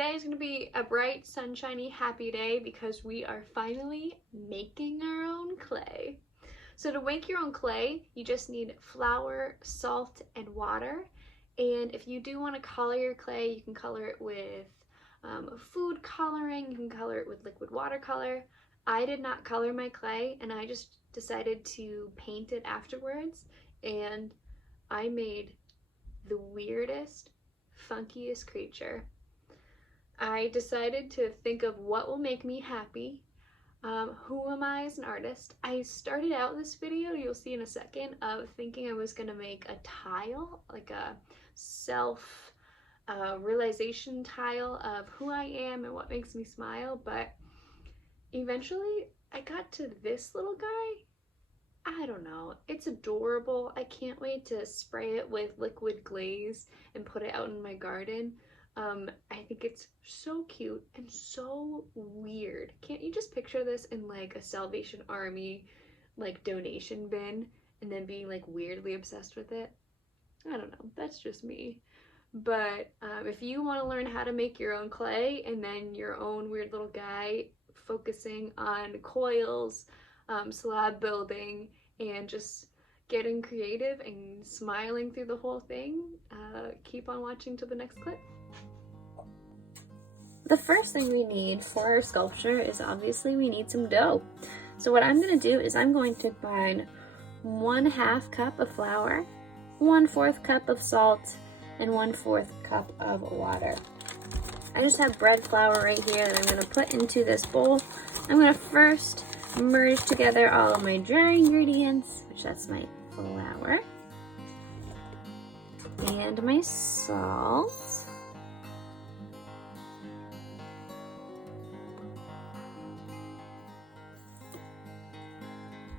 Today is going to be a bright, sunshiny, happy day because we are finally making our own clay. So to make your own clay, you just need flour, salt, and water. And if you do want to color your clay, you can color it with food coloring, you can color it with liquid watercolor. I did not color my clay, and I just decided to paint it afterwards, and I made the weirdest, funkiest creature. I decided to think of what will make me happy. Who am I as an artist? I started out this video, you'll see in a second, of thinking I was gonna make a tile, like a self realization tile of who I am and what makes me smile, but eventually I got to this little guy. I don't know, it's adorable. I can't wait to spray it with liquid glaze and put it out in my garden. I think it's so cute and so weird. Can't you just picture this in like a Salvation Army like donation bin and then being like weirdly obsessed with it? I don't know, that's just me. But if you want to learn how to make your own clay and then your own weird little guy focusing on coils, slab building, and just getting creative and smiling through the whole thing, keep on watching to the next clip. The first thing we need for our sculpture is obviously we need some dough. So what I'm going to do is I'm going to combine 1/2 cup of flour, 1/4 cup of salt, and 1/4 cup of water. I just have bread flour right here that I'm going to put into this bowl. I'm going to first merge together all of my dry ingredients, which that's my flour and my salt.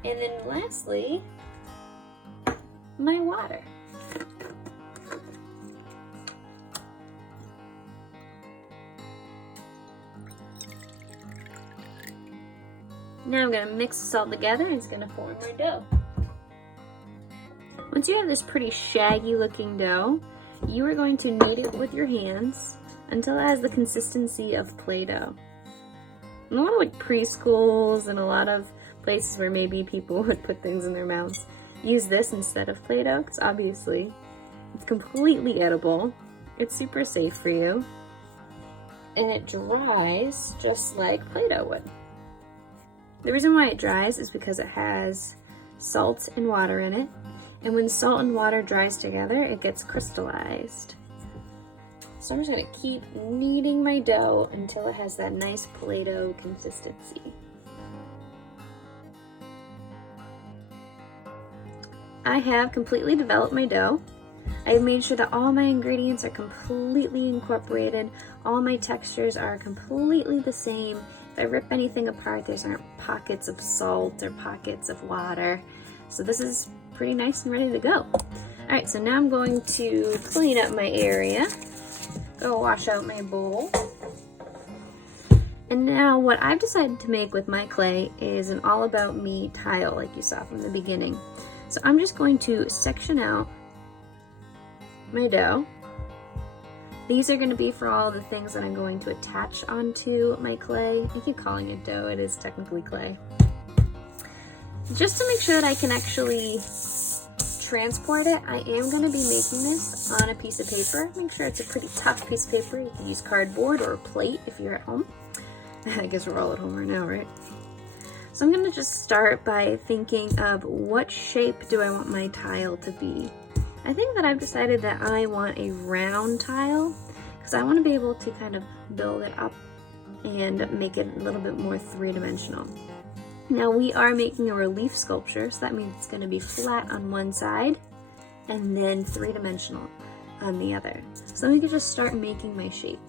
And then lastly, my water. Now I'm going to mix this all together and it's going to form my dough. Once you have this pretty shaggy looking dough, you are going to knead it with your hands until it has the consistency of Play-Doh. A lot of like preschools and a lot of places where maybe people would put things in their mouths use this instead of Play-Doh, because obviously it's completely edible, it's super safe for you, and it dries just like Play-Doh would. The reason why it dries is because it has salt and water in it, and when salt and water dries together, it gets crystallized. So I'm just going to keep kneading my dough until it has that nice Play-Doh consistency. I have completely developed my dough. I have made sure that all my ingredients are completely incorporated. All my textures are completely the same. If I rip anything apart, there's aren't pockets of salt or pockets of water. So this is pretty nice and ready to go. All right, so now I'm going to clean up my area. Go wash out my bowl. And now what I've decided to make with my clay is an all about me tile like you saw from the beginning. So I'm just going to section out my dough. These are going to be for all the things that I'm going to attach onto my clay. I keep calling it dough, it is technically clay. Just to make sure that I can actually transport it, I am going to be making this on a piece of paper. Make sure it's a pretty tough piece of paper. You can use cardboard or a plate if you're at home. I guess we're all at home right now, right? So I'm going to just start by thinking of what shape do I want my tile to be. I think that I've decided that I want a round tile because I want to be able to kind of build it up and make it a little bit more three-dimensional. Now we are making a relief sculpture, so that means it's going to be flat on one side and then three-dimensional on the other. So let me just start making my shape.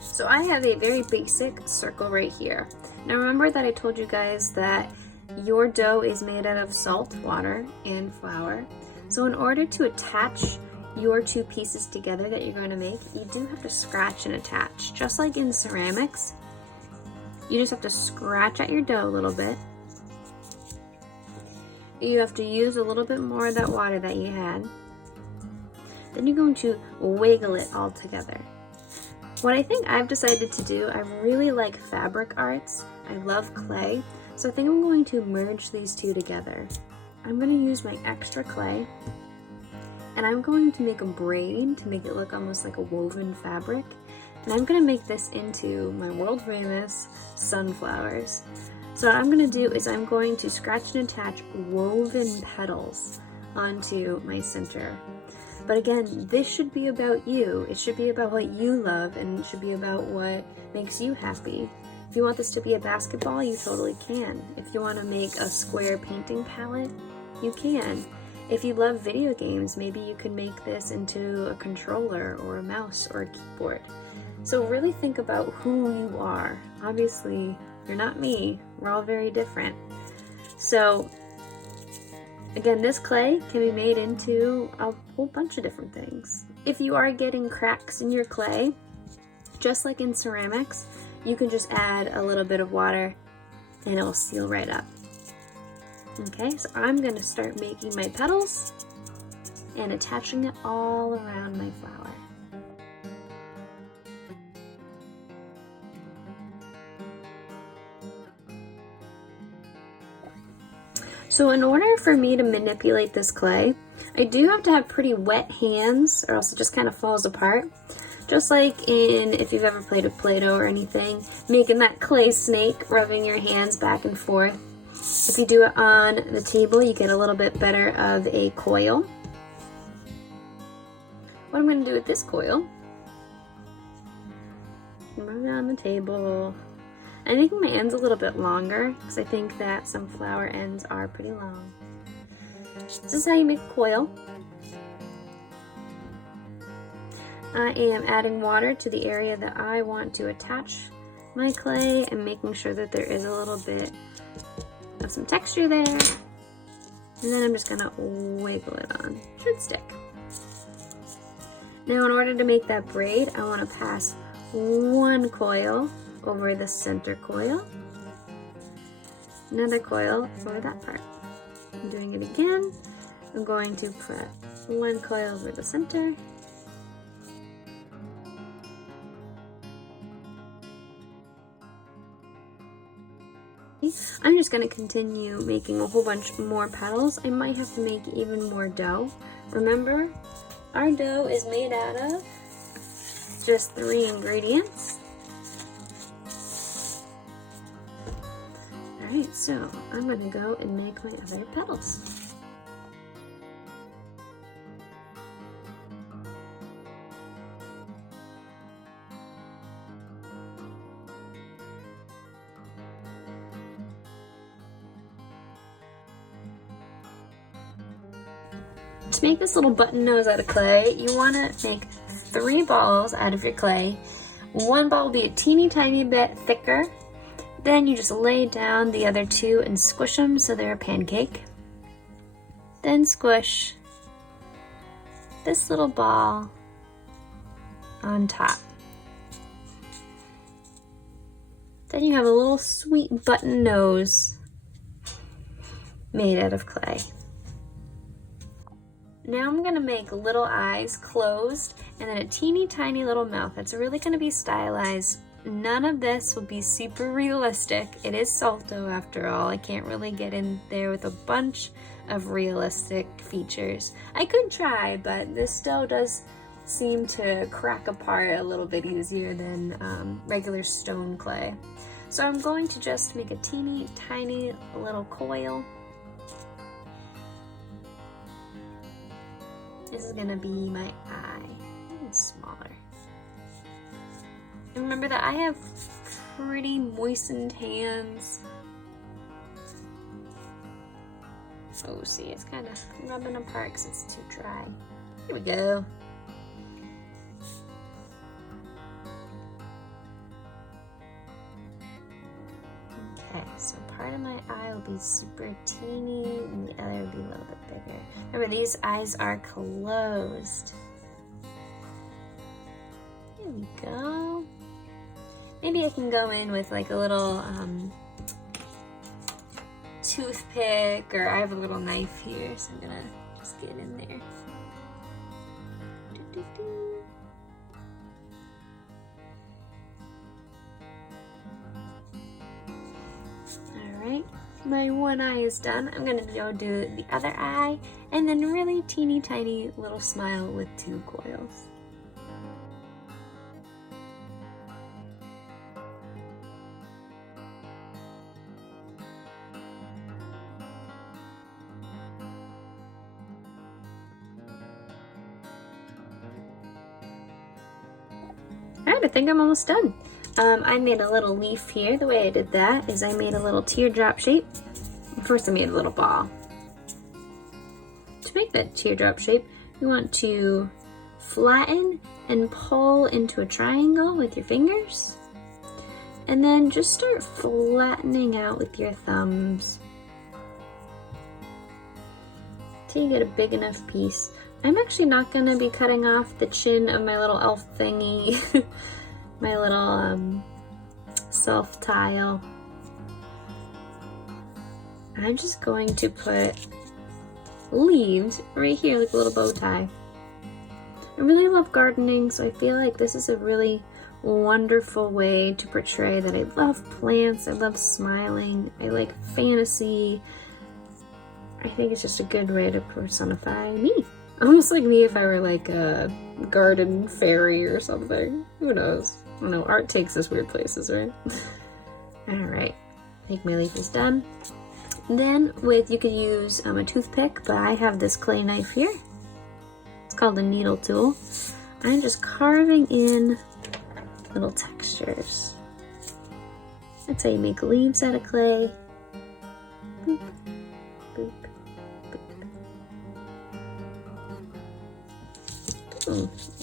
So I have a very basic circle right here. Now remember that I told you guys that your dough is made out of salt, water, and flour. So in order to attach your two pieces together that you're going to make, you do have to scratch and attach. Just like in ceramics, you just have to scratch at your dough a little bit. You have to use a little bit more of that water that you had. Then you're going to wiggle it all together. What I think I've decided to do, I really like fabric arts. I love clay. So I think I'm going to merge these two together. I'm going to use my extra clay and I'm going to make a braid to make it look almost like a woven fabric. And I'm going to make this into my world famous sunflowers. So what I'm going to do is I'm going to scratch and attach woven petals onto my center. But again, this should be about you. It should be about what you love, and it should be about what makes you happy. If you want this to be a basketball, you totally can. If you want to make a square painting palette, you can. If you love video games, maybe you can make this into a controller or a mouse or a keyboard. So really think about who you are. Obviously, you're not me. We're all very different. So again, this clay can be made into a whole bunch of different things. If you are getting cracks in your clay, just like in ceramics, you can just add a little bit of water and it'll seal right up. Okay, so I'm going to start making my petals and attaching it all around my flower. So in order for me to manipulate this clay, I do have to have pretty wet hands or else it just kind of falls apart. Just like if you've ever played with Play-Doh or anything, making that clay snake, rubbing your hands back and forth. If you do it on the table, you get a little bit better of a coil. What I'm going to do with this coil, rub it on the table. I'm making my ends a little bit longer because I think that some flower ends are pretty long. This is how you make a coil. I am adding water to the area that I want to attach my clay and making sure that there is a little bit of some texture there. And then I'm just gonna wiggle it on. Should stick. Now in order to make that braid, I want to pass one coil over the center coil, another coil over that part. I'm doing it again. I'm going to put one coil over the center, I'm just going to continue making a whole bunch more petals. I might have to make even more dough. Remember, our dough is made out of just 3 ingredients. Alright, so I'm going to go and make my other petals. To make this little button nose out of clay, you want to make 3 balls out of your clay. One ball will be a teeny tiny bit thicker. Then you just lay down the other 2 and squish them so they're a pancake. Then squish this little ball on top. Then you have a little sweet button nose made out of clay. Now I'm going to make little eyes closed and then a teeny tiny little mouth. It's really going to be stylized. None of this will be super realistic. It is Salto after all. I can't really get in there with a bunch of realistic features. I could try, but this dough does seem to crack apart a little bit easier than regular stone clay. So I'm going to just make a teeny tiny little coil. This is gonna be my eye, even smaller. And remember that I have pretty moistened hands. Oh, see, it's kind of rubbing apart because it's too dry. Here we go. Okay, so part of my eye will be super teeny and the other will be a little bit bigger. Remember, these eyes are closed. Here we go. Maybe I can go in with like a little toothpick, or I have a little knife here, so I'm gonna just get in there. Alright, my one eye is done. I'm gonna go do the other eye, and then really teeny tiny little smile with 2 coils. Alright, I think I'm almost done. I made a little leaf here. The way I did that is I made a little teardrop shape. First I made a little ball. To make that teardrop shape, you want to flatten and pull into a triangle with your fingers. And then just start flattening out with your thumbs till you get a big enough piece. I'm actually not going to be cutting off the chin of my little elf thingy, my little self tile. I'm just going to put leaves right here like a little bow tie. I really love gardening, so I feel like this is a really wonderful way to portray that I love plants, I love smiling, I like fantasy. I think it's just a good way to personify me. Almost like me if I were like a garden fairy or something. Who knows? I don't know, art takes us weird places, right? Alright, I think my leaf is done. Then you could use a toothpick, but I have this clay knife here. It's called a needle tool. I'm just carving in little textures. That's how you make leaves out of clay. Boop, boop, boop.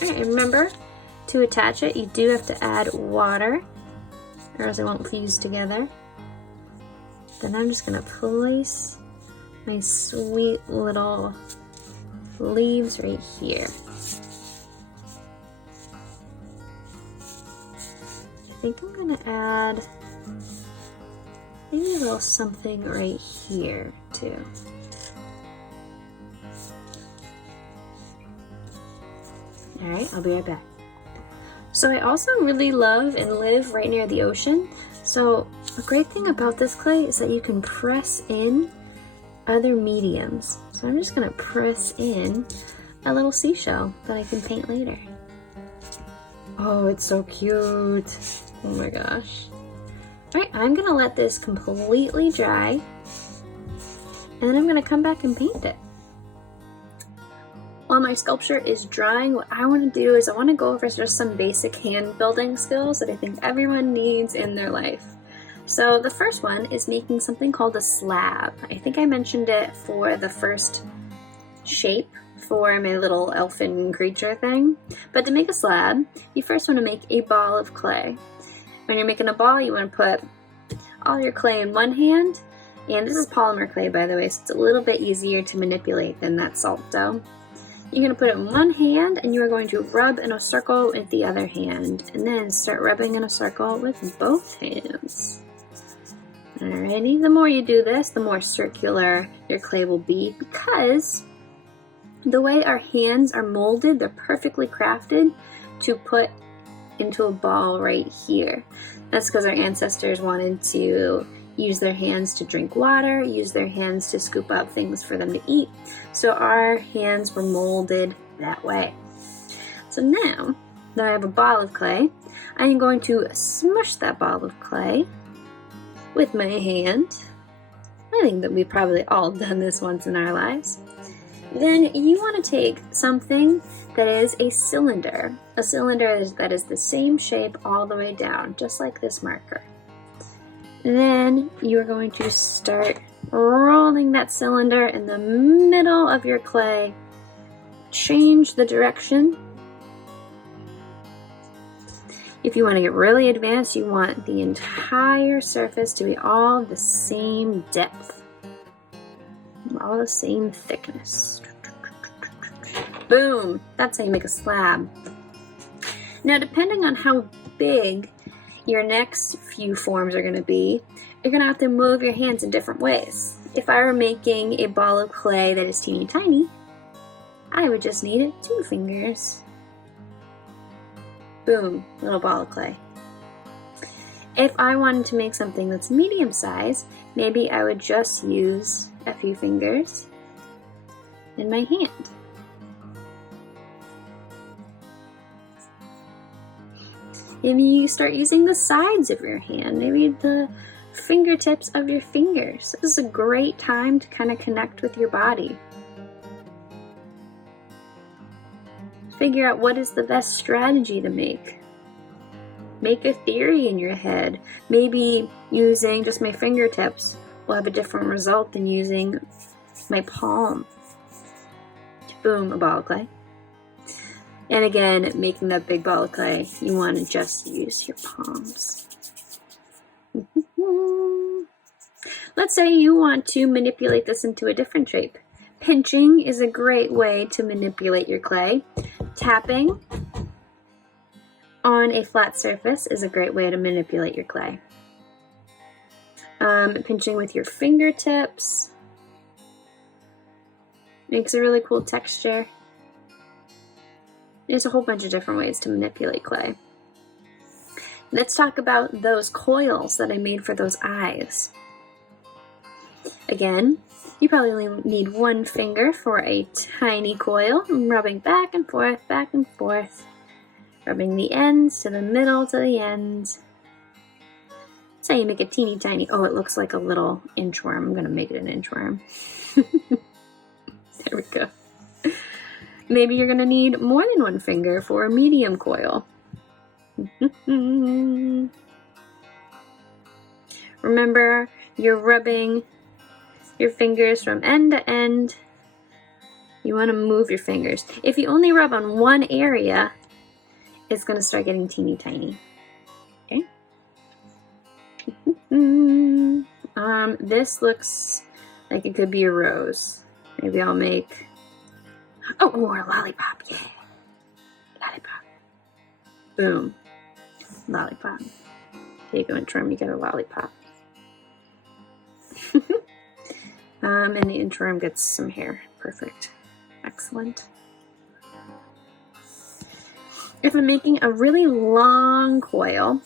Alright, and remember, to attach it, you do have to add water, or else it won't fuse together. Then I'm just gonna place my sweet little leaves right here. I think I'm gonna add maybe a little something right here too. Alright, I'll be right back. So I also really love and live right near the ocean. So a great thing about this clay is that you can press in other mediums. So I'm just gonna press in a little seashell that I can paint later. Oh, it's so cute. Oh my gosh. All right, I'm gonna let this completely dry, and then I'm gonna come back and paint it. While my sculpture is drying, what I want to do is I want to go over just some basic hand building skills that I think everyone needs in their life. So the first one is making something called a slab. I think I mentioned it for the first shape for my little elfin creature thing. But to make a slab, you first want to make a ball of clay. When you're making a ball, you want to put all your clay in one hand. And this is polymer clay, by the way, so it's a little bit easier to manipulate than that salt dough. You're going to put it in one hand, and you are going to rub in a circle with the other hand, and then start rubbing in a circle with both hands. Alrighty, the more you do this, the more circular your clay will be, because the way our hands are molded, they're perfectly crafted to put into a ball right here. That's because our ancestors wanted to use their hands to drink water, use their hands to scoop up things for them to eat. So our hands were molded that way. So now that I have a ball of clay, I am going to smush that ball of clay with my hand. I think that we've probably all done this once in our lives. Then you want to take something that is a cylinder that is the same shape all the way down, just like this marker. Then you are going to start rolling that cylinder in the middle of your clay. Change the direction. If you want to get really advanced, you want the entire surface to be all the same depth, all the same thickness. Boom! That's how you make a slab. Now, depending on how big your next few forms are going to be, you're going to have to move your hands in different ways. If I were making a ball of clay that is teeny tiny, I would just need 2 fingers. Boom, little ball of clay. If I wanted to make something that's medium size, maybe I would just use a few fingers in my hand. Maybe you start using the sides of your hand, maybe the fingertips of your fingers. This is a great time to kind of connect with your body. Figure out what is the best strategy to make. Make a theory in your head. Maybe using just my fingertips will have a different result than using my palm. Boom, a ball of clay. And again, making that big ball of clay, you want to just use your palms. Let's say you want to manipulate this into a different shape. Pinching is a great way to manipulate your clay. Tapping on a flat surface is a great way to manipulate your clay. Pinching with your fingertips makes a really cool texture. There's a whole bunch of different ways to manipulate clay. Let's talk about those coils that I made for those eyes. Again, you probably only need one finger for a tiny coil. I'm rubbing back and forth, rubbing the ends to the middle to the ends. That's how you make a teeny tiny, oh, it looks like a little inchworm. I'm gonna make it an inchworm. There we go. Maybe you're gonna need more than one finger for a medium coil. Remember, you're rubbing your fingers from end to end. You want to move your fingers. If you only rub on one area, it's going to start getting teeny tiny. Okay. This looks like it could be a rose. Maybe I'll make, oh, or a lollipop. Yeah. Lollipop. Boom. Lollipop. Take an interim, you get a lollipop. And the interim gets some hair. Perfect. Excellent. If I'm making a really long coil,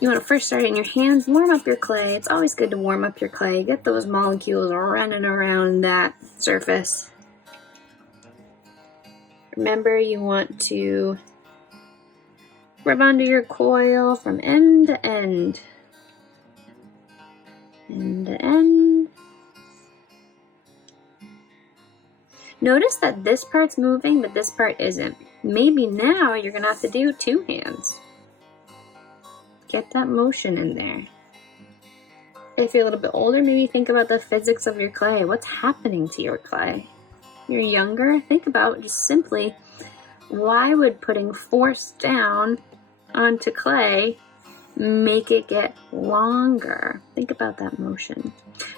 you want to first start in your hands, warm up your clay. It's always good to warm up your clay. Get those molecules running around that surface. Remember, you want to rub onto your coil from end to end. End to end. Notice that this part's moving, but this part isn't. Maybe now you're gonna have to do two hands. Get that motion in there. If you're a little bit older, maybe think about the physics of your clay. What's happening to your clay? You're younger, think about just simply, why would putting force down onto clay make it get longer? Think about that motion.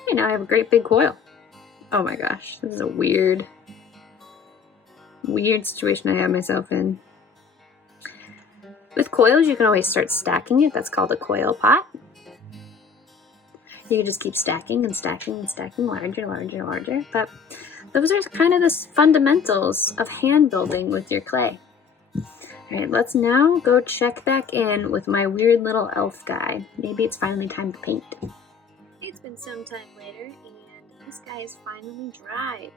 Hey, now I have a great big coil. Oh my gosh, this is a weird situation I have myself in. With coils, you can always start stacking it. That's called a coil pot. You can just keep stacking and stacking and stacking, larger, larger, larger. But those are kind of the fundamentals of hand building with your clay. All right, let's now go check back in with my weird little elf guy. Maybe it's finally time to paint. It's been some time later, and this guy is finally dry.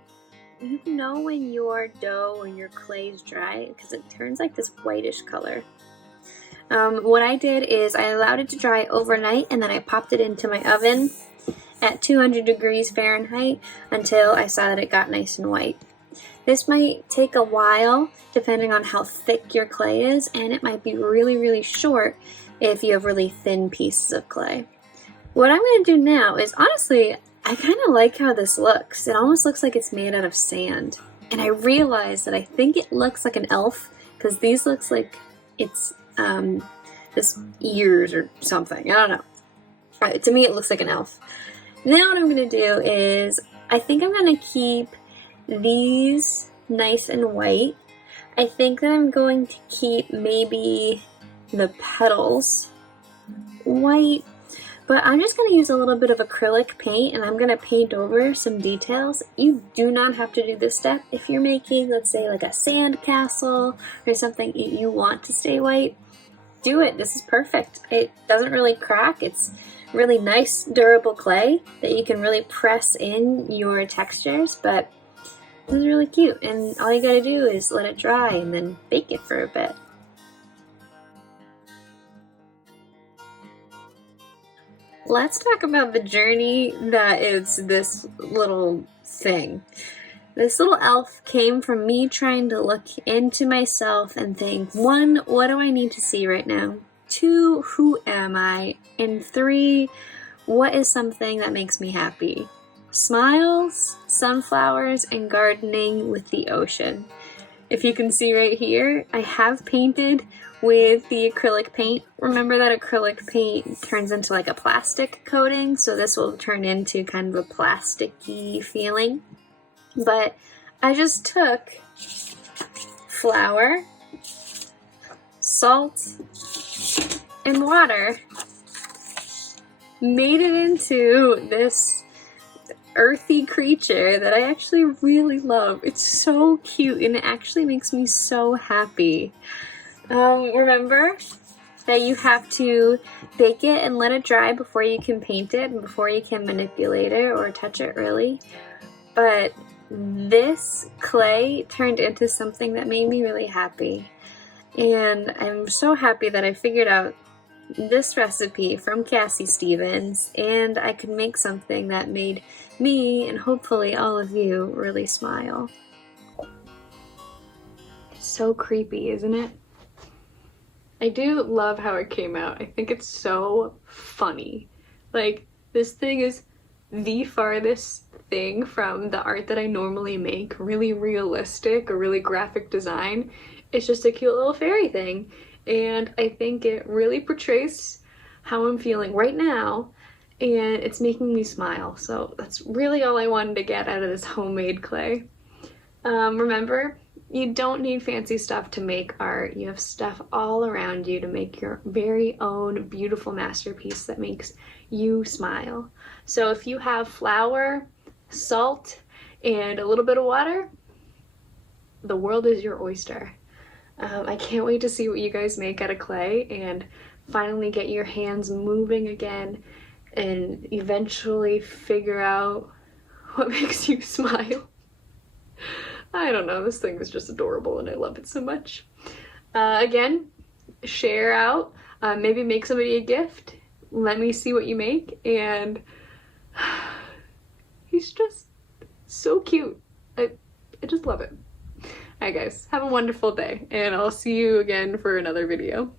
You know when your dough or your clay is dry because it turns like this whitish color. What I did is I allowed it to dry overnight, and then I popped it into my oven at 200 degrees Fahrenheit until I saw that it got nice and white. This might take a while depending on how thick your clay is, and it might be really, really short if you have really thin pieces of clay. What I'm going to do now is, honestly, I kind of like how this looks. It almost looks like it's made out of sand. And I realized that I think it looks like an elf because these looks like it's this ears or something. I don't know. To me, it looks like an elf. Now what I'm going to do is I think I'm going to keep these nice and white. I think that I'm going to keep maybe the petals white, But I'm just going to use a little bit of acrylic paint and I'm going to paint over some details. You do not have to do this step if you're making, let's say, like a sand castle or something you want to stay white. Do it. This is perfect. It doesn't really crack. It's really nice, durable clay that you can really press in your textures, but this is really cute. And all you gotta do is let it dry and then bake it for a bit. Let's talk about the journey that is this little thing. This little elf came from me trying to look into myself and think, 1, what do I need to see right now? 2, who am I? And 3, what is something that makes me happy? Smiles, sunflowers, and gardening with the ocean. If you can see right here, I have painted with the acrylic paint. Remember that acrylic paint turns into like a plastic coating, so this will turn into kind of a plasticky feeling. But I just took flour, salt, and water, made it into this earthy creature that I actually really love. It's so cute and it actually makes me so happy. Remember that you have to bake it and let it dry before you can paint it and before you can manipulate it or touch it really. But this clay turned into something that made me really happy. And I'm so happy that I figured out this recipe from Cassie Stevens and I could make something that made me and hopefully all of you really smile. It's so creepy, isn't it? I do love how it came out. I think it's so funny. Like, this thing is the farthest thing from the art that I normally make, really realistic or really graphic design. It's just a cute little fairy thing. And I think it really portrays how I'm feeling right now, and it's making me smile. So that's really all I wanted to get out of this homemade clay. Remember, you don't need fancy stuff to make art. You have stuff all around you to make your very own beautiful masterpiece that makes you smile. So if you have flour, salt, and a little bit of water, the world is your oyster. I can't wait to see what you guys make out of clay and finally get your hands moving again and eventually figure out what makes you smile. I don't know, this thing is just adorable and I love it so much. Again, share out, maybe make somebody a gift, let me see what you make, and he's just so cute. I just love it. Alright guys, have a wonderful day, and I'll see you again for another video.